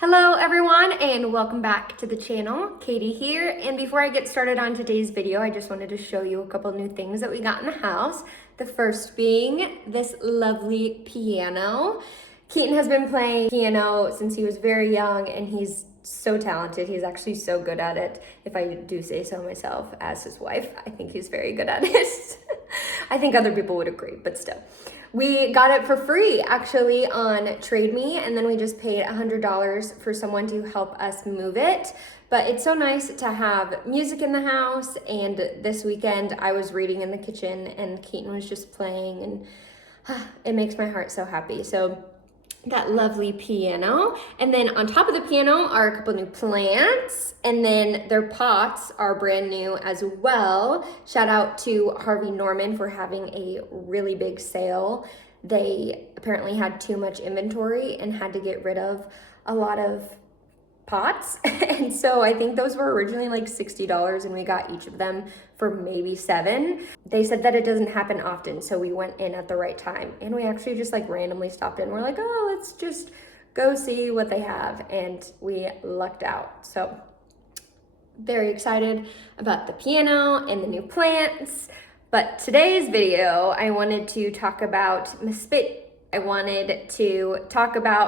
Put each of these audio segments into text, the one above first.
Hello everyone and welcome back to the channel. Katie here, and before I get started on today's video, I just wanted to show you a couple new things that we got in the house. The first being this lovely piano. Keaton has been playing piano since he was very young and he's so talented. He's actually so good at it. If I do say so myself as his wife, I think he's very good at it. I think other people would agree, but still. We got it for free actually on Trade Me, and then we just paid $100 for someone to help us move it. But it's so nice to have music in the house, and this weekend I was reading in the kitchen and Keaton was just playing, and it makes my heart so happy. So that lovely piano, and then on top of the piano are a couple new plants, and then their pots are brand new as well. Shout out to Harvey Norman for having a really big sale. They apparently had too much inventory and had to get rid of a lot of pots. And so I think those were originally like $60 and we got each of them for maybe $7. They said that it doesn't happen often, so we went in at the right time and we actually just like randomly stopped in. We're like, oh, let's just go see what they have, and we lucked out. So very excited about the piano and the new plants. But today's video, I wanted to talk about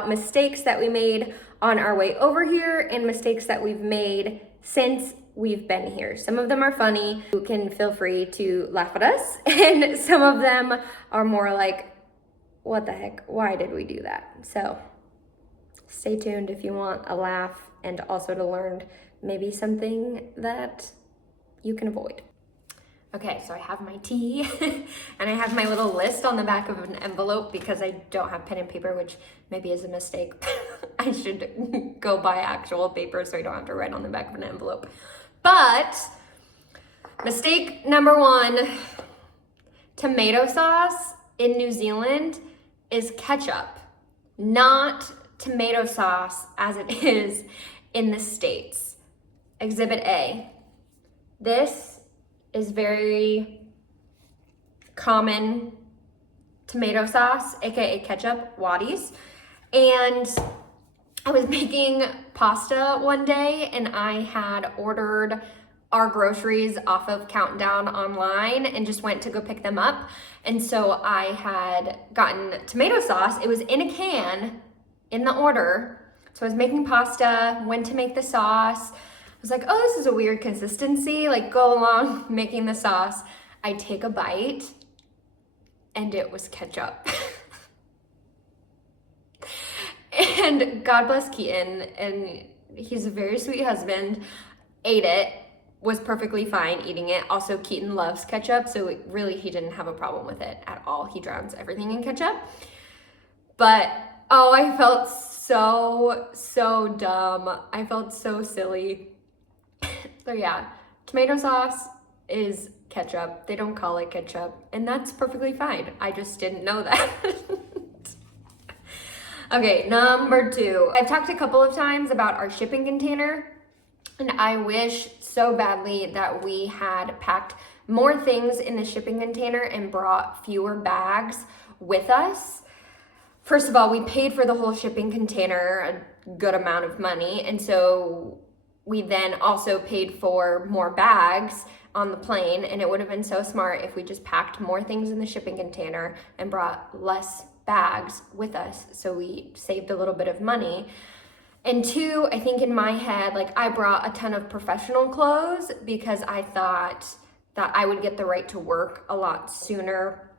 mistakes that we made on our way over here and mistakes that we've made since we've been here. Some of them are funny. You can feel free to laugh at us, and some of them are more like, what the heck? Why did we do that? So stay tuned if you want a laugh and also to learn maybe something that you can avoid. Okay, so I have my tea and I have my little list on the back of an envelope because I don't have pen and paper, which maybe is a mistake. I should go buy actual paper so I don't have to write on the back of an envelope. But mistake number one, tomato sauce in New Zealand is ketchup, not tomato sauce as it is in the States. Exhibit A. This is very common tomato sauce, aka ketchup, Waddies. And I was making pasta one day and I had ordered our groceries off of Countdown online and just went to go pick them up. And so I had gotten tomato sauce. It was in a can in the order. So I was making pasta, went to make the sauce. I was like, oh, this is a weird consistency. Like, go along making the sauce. I take a bite and it was ketchup. And God bless Keaton, and he's a very sweet husband, ate it, was perfectly fine eating it. Also, Keaton loves ketchup, so really he didn't have a problem with it at all. He drowns everything in ketchup. But, oh, I felt so dumb. I felt so silly. So yeah, tomato sauce is ketchup. They don't call it ketchup, and that's perfectly fine. I just didn't know that. Okay, number two. I've talked a couple of times about our shipping container, and I wish so badly that we had packed more things in the shipping container and brought fewer bags with us. First of all, we paid for the whole shipping container, a good amount of money, and so we then also paid for more bags on the plane, and it would have been so smart if we just packed more things in the shipping container and brought less bags with us, so we saved a little bit of money. And two, I think in my head, like, I brought a ton of professional clothes because I thought that I would get the right to work a lot sooner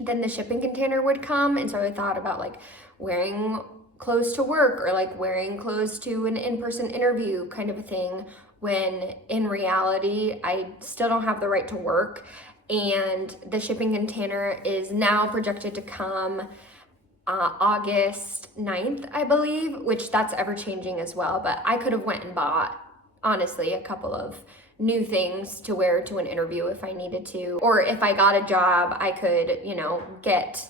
than the shipping container would come. And so I thought about like wearing clothes to work or like wearing clothes to an in-person interview kind of a thing, when in reality I still don't have the right to work, and the shipping container is now projected to come August 9th, I believe, which that's ever changing as well. But I could have went and bought, honestly, a couple of new things to wear to an interview if I needed to, or if I got a job, I could, get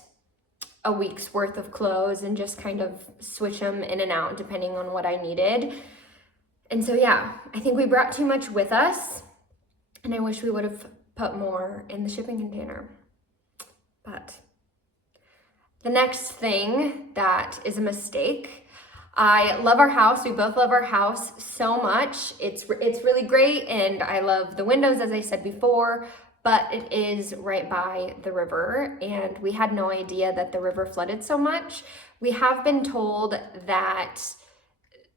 a week's worth of clothes and just kind of switch them in and out depending on what I needed. And so yeah, I think we brought too much with us, and I wish we would have put more in the shipping container. But the next thing that is a mistake, I love our house. We both love our house so much. It's really great, and I love the windows, as I said before, but it is right by the river, and we had no idea that the river flooded so much. We have been told that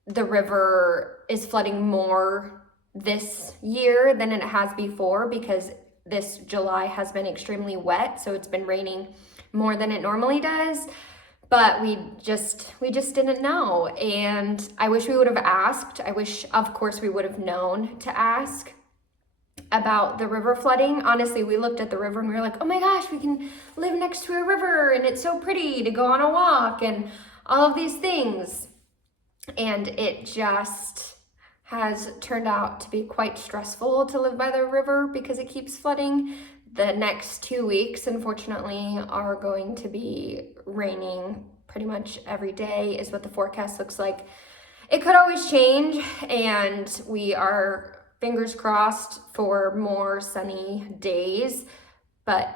the river is flooding more this year than it has before because this July has been extremely wet, so it's been raining more than it normally does. But we just didn't know, and I wish we would have asked. I wish, of course, we would have known to ask about the river flooding. Honestly, we looked at the river and we were like, oh my gosh, we can live next to a river and it's so pretty to go on a walk and all of these things. And it just has turned out to be quite stressful to live by the river because it keeps flooding. The next 2 weeks, unfortunately, are going to be raining pretty much every day, is what the forecast looks like. It could always change, and we are fingers crossed for more sunny days. But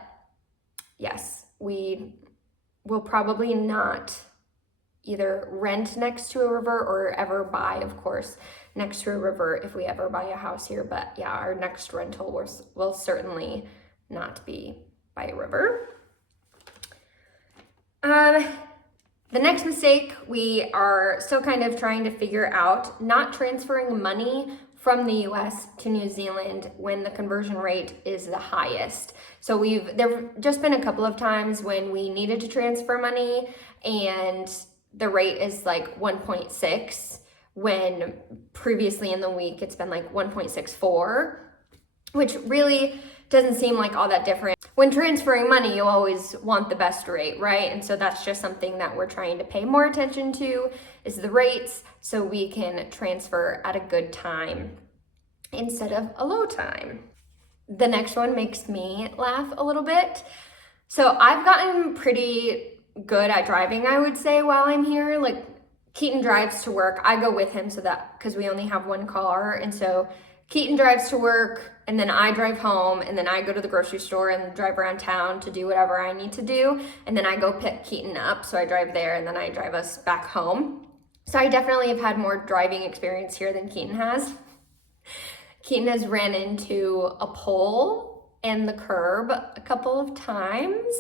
yes, we will probably not either rent next to a river or ever buy, of course, next to a river if we ever buy a house here. But yeah, our next rental will certainly not be by a river. The next mistake, we are still kind of trying to figure out, not transferring money from the US to New Zealand when the conversion rate is the highest. So there've just been a couple of times when we needed to transfer money and the rate is like 1.6 when previously in the week it's been like 1.64, which really doesn't seem like all that different. When transferring money, you always want the best rate, right? And so that's just something that we're trying to pay more attention to, is the rates, so we can transfer at a good time instead of a low time. The next one makes me laugh a little bit. So I've gotten pretty good at driving, I would say, while I'm here. Like, Keaton drives to work. I go with him because we only have one car, and so Keaton drives to work, and then I drive home, and then I go to the grocery store and drive around town to do whatever I need to do, and then I go pick Keaton up, so I drive there, and then I drive us back home. So I definitely have had more driving experience here than Keaton has. Keaton has ran into a pole and the curb a couple of times,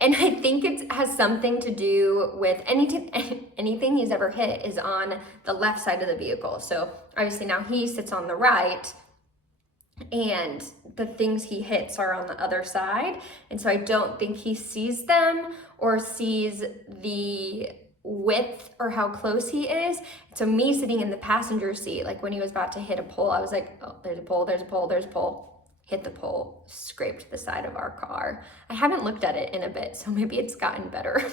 and I think it has something to do with anything he's ever hit is on the left side of the vehicle. So obviously now he sits on the right, and the things he hits are on the other side, and so I don't think he sees them or sees the width or how close he is. So me sitting in the passenger seat, like when he was about to hit a pole, I was like, oh, there's a pole, there's a pole, there's a pole. Hit the pole, scraped the side of our car. I haven't looked at it in a bit, so maybe it's gotten better.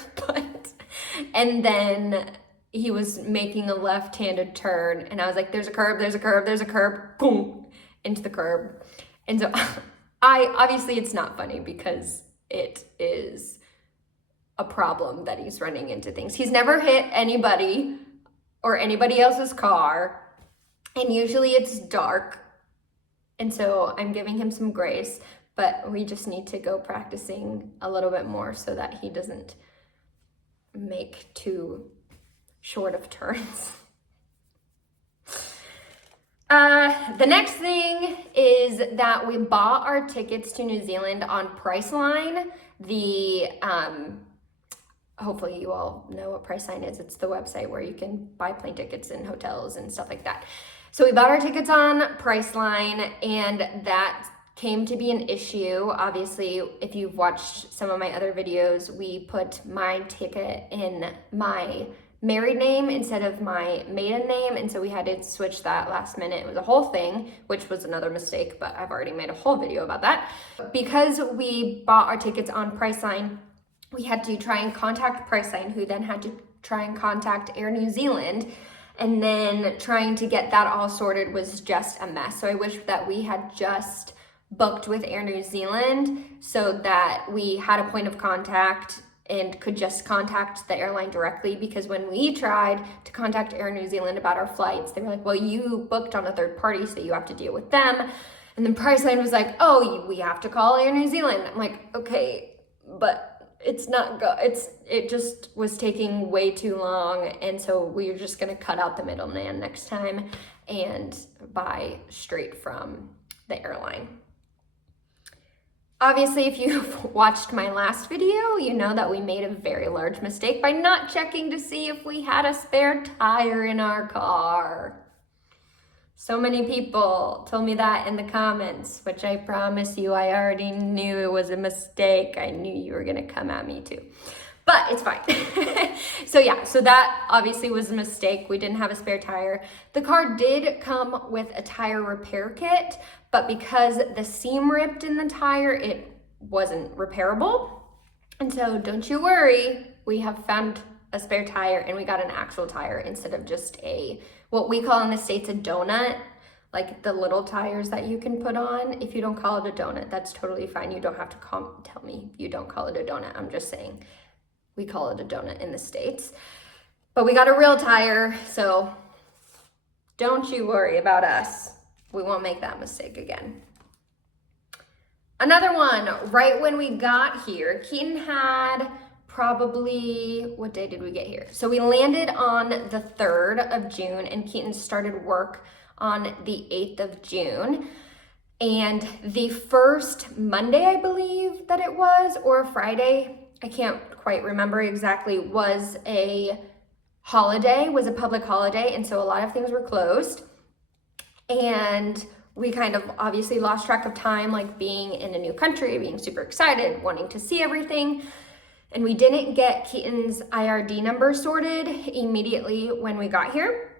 And then he was making a left-handed turn, and I was like, there's a curb, there's a curb, there's a curb, boom, into the curb. And so obviously it's not funny because it is a problem that he's running into things. He's never hit anybody or anybody else's car, and usually it's dark. And so I'm giving him some grace, but we just need to go practicing a little bit more so that he doesn't make too short of turns. The next thing is that we bought our tickets to New Zealand on Priceline. Hopefully you all know what Priceline is. It's the website where you can buy plane tickets and hotels and stuff like that. So we bought our tickets on Priceline, and that came to be an issue. Obviously, if you've watched some of my other videos, we put my ticket in my married name instead of my maiden name, and so we had to switch that last minute. It was a whole thing, which was another mistake, but I've already made a whole video about that. Because we bought our tickets on Priceline, we had to try and contact Priceline, who then had to try and contact Air New Zealand. And then trying to get that all sorted was just a mess. So I wish that we had just booked with Air New Zealand so that we had a point of contact and could just contact the airline directly, because when we tried to contact Air New Zealand about our flights, they were like, well, you booked on a third party, so you have to deal with them. And then Priceline was like, oh, we have to call Air New Zealand. I'm like, okay, but it's not good. It just was taking way too long, and so we were just gonna cut out the middleman next time and buy straight from the airline. Obviously, if you've watched my last video, you know that we made a very large mistake by not checking to see if we had a spare tire in our car. So many people told me that in the comments, which I promise you, I already knew it was a mistake. I knew you were gonna come at me too, but it's fine. So that obviously was a mistake. We didn't have a spare tire. The car did come with a tire repair kit, but because the seam ripped in the tire, it wasn't repairable. And so don't you worry, we have found a spare tire and we got an actual tire instead of just what we call in the States a donut, like the little tires that you can put on. If you don't call it a donut, that's totally fine. You don't have to tell me you don't call it a donut. I'm just saying we call it a donut in the States. But we got a real tire, so don't you worry about us. We won't make that mistake again. Another one, right when we got here, Keaton had probably, what day did we get here? So we landed on the 3rd of June and Keaton started work on the 8th of June. And the first Monday, I believe that it was, or Friday, I can't quite remember exactly, was a public holiday. And so a lot of things were closed. And we kind of obviously lost track of time, like being in a new country, being super excited, wanting to see everything. And we didn't get Keaton's IRD number sorted immediately when we got here.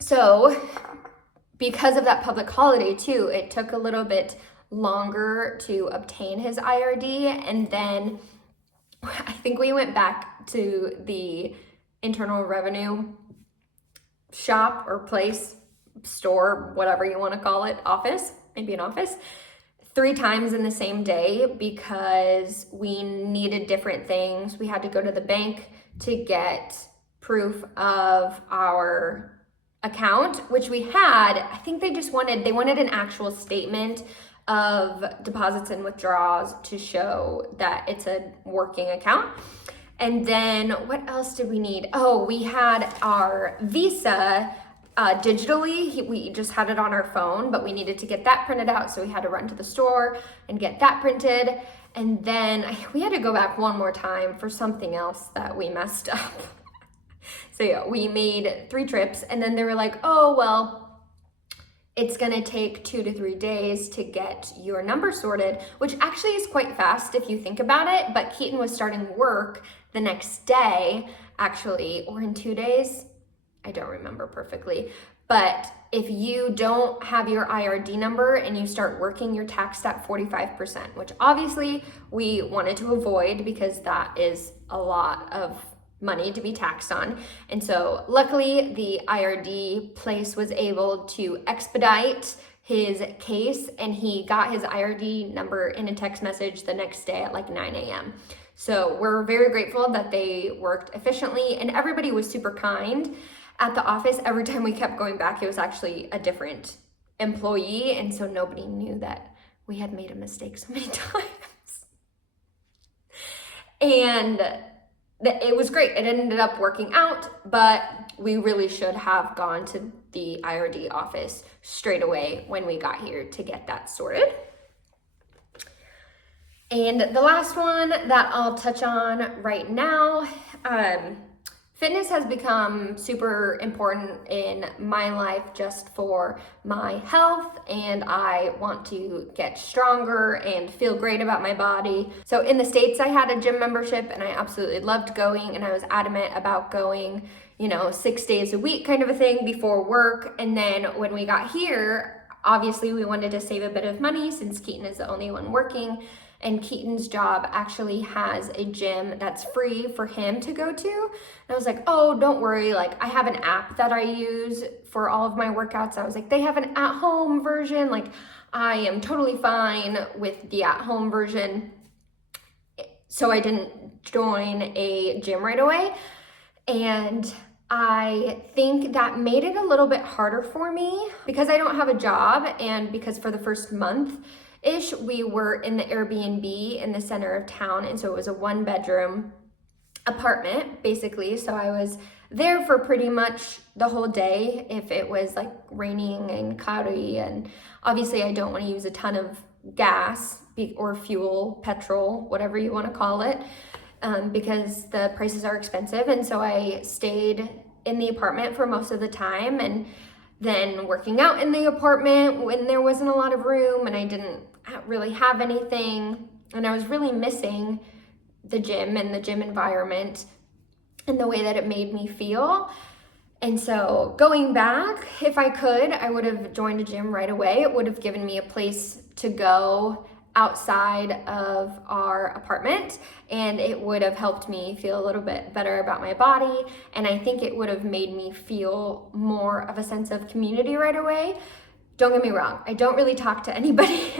So because of that public holiday too, it took a little bit longer to obtain his IRD. And then I think we went back to the Internal Revenue shop or place, store, whatever you want to call it, office, maybe an office, 3 times in the same day because we needed different things. We had to go to the bank to get proof of our account, which we had. I think they wanted an actual statement of deposits and withdrawals to show that it's a working account. And then what else did we need? Oh, we had our Visa digitally. We just had it on our phone, but we needed to get that printed out. So we had to run to the store and get that printed. And then we had to go back one more time for something else that we messed up. So yeah, we made 3 trips and then they were like, oh, well, it's gonna take 2 to 3 days to get your number sorted, which actually is quite fast if you think about it. But Keaton was starting work the next day, actually, or in 2 days. I don't remember perfectly. But if you don't have your IRD number and you start working, you're taxed at 45%, which obviously we wanted to avoid because that is a lot of money to be taxed on. And so luckily the IRD place was able to expedite his case and he got his IRD number in a text message the next day at like 9 a.m. So we're very grateful that they worked efficiently and everybody was super kind at the office. Every time we kept going back, it was actually a different employee. And so nobody knew that we had made a mistake so many times. And it was great. It ended up working out, but we really should have gone to the IRD office straight away when we got here to get that sorted. And the last one that I'll touch on right now, fitness has become super important in my life just for my health, and I want to get stronger and feel great about my body. So in the States, I had a gym membership and I absolutely loved going, and I was adamant about going, 6 days a week kind of a thing before work. And then when we got here, obviously we wanted to save a bit of money since Keaton is the only one working. And Keaton's job actually has a gym that's free for him to go to. And I was like, oh, don't worry. Like, I have an app that I use for all of my workouts. I was like, they have an at-home version. Like, I am totally fine with the at-home version. So I didn't join a gym right away. And I think that made it a little bit harder for me because I don't have a job and because for the first month, ish. We were in the Airbnb in the center of town, and so it was a 1-bedroom apartment basically. So I was there for pretty much the whole day if it was like raining and cloudy, and obviously I don't want to use a ton of gas or fuel, petrol, whatever you want to call it, because the prices are expensive. And so I stayed in the apartment for most of the time, and then working out in the apartment when there wasn't a lot of room and I didn't really have anything, and I was really missing the gym and the gym environment and the way that it made me feel. And so going back, if I could, I would have joined a gym right away. It would have given me a place to go outside of our apartment, and it would have helped me feel a little bit better about my body. And I think it would have made me feel more of a sense of community right away. Don't get me wrong, I don't really talk to anybody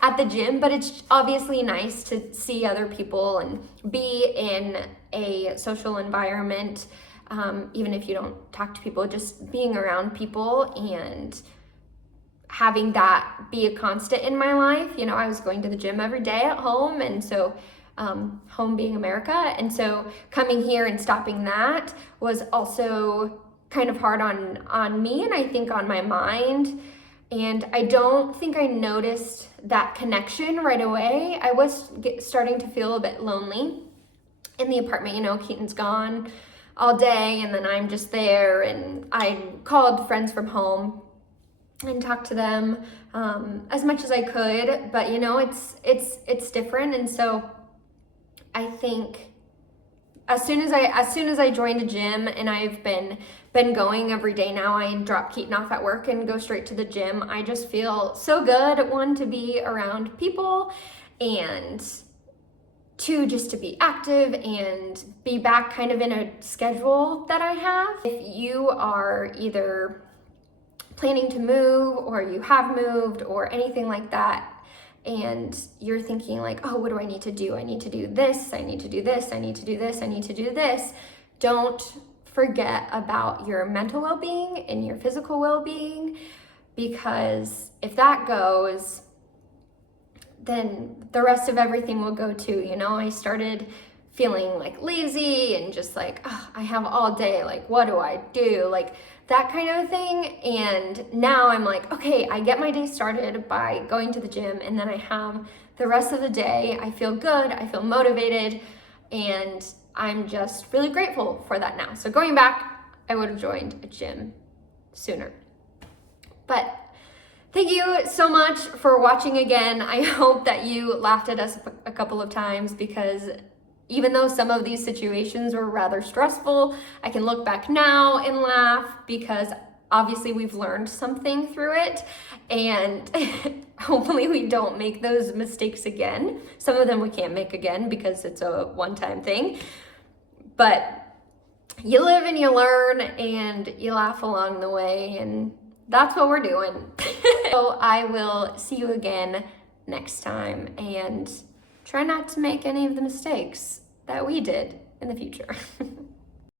at the gym, but it's obviously nice to see other people and be in a social environment, even if you don't talk to people, just being around people and having that be a constant in my life. You know, I was going to the gym every day at home, and so home being America, and so coming here and stopping that was also kind of hard on me, and I think on my mind. And I don't think I noticed that connection right away. I was starting to feel a bit lonely in the apartment. You know, Keaton's gone all day, and then I'm just there, and I called friends from home and talked to them as much as I could. But you know, it's different. And so I think as soon as I joined a gym, and I've been going every day now, I drop Keaton off at work and go straight to the gym. I just feel so good, one, to be around people, and two, just to be active and be back kind of in a schedule that I have. If you are either planning to move, or you have moved, or anything like that, and you're thinking like, oh, what do I need to do? I need to do this, I need to do this, I need to do this, I need to do this. Don't forget about your mental well-being and your physical well-being, because if that goes, then the rest of everything will go too. You know, I started feeling like lazy and just like, oh, I have all day, like what do I do? Like that kind of a thing. And now I'm like, okay, I get my day started by going to the gym, and then I have the rest of the day. I feel good, I feel motivated, and I'm just really grateful for that now. So going back, I would have joined a gym sooner. But thank you so much for watching again. I hope that you laughed at us a couple of times, because even though some of these situations were rather stressful, I can look back now and laugh, because obviously we've learned something through it, and hopefully we don't make those mistakes again. Some of them we can't make again because it's a one-time thing, but you live and you learn and you laugh along the way, and that's what we're doing. So I will see you again next time, and try not to make any of the mistakes that we did in the future.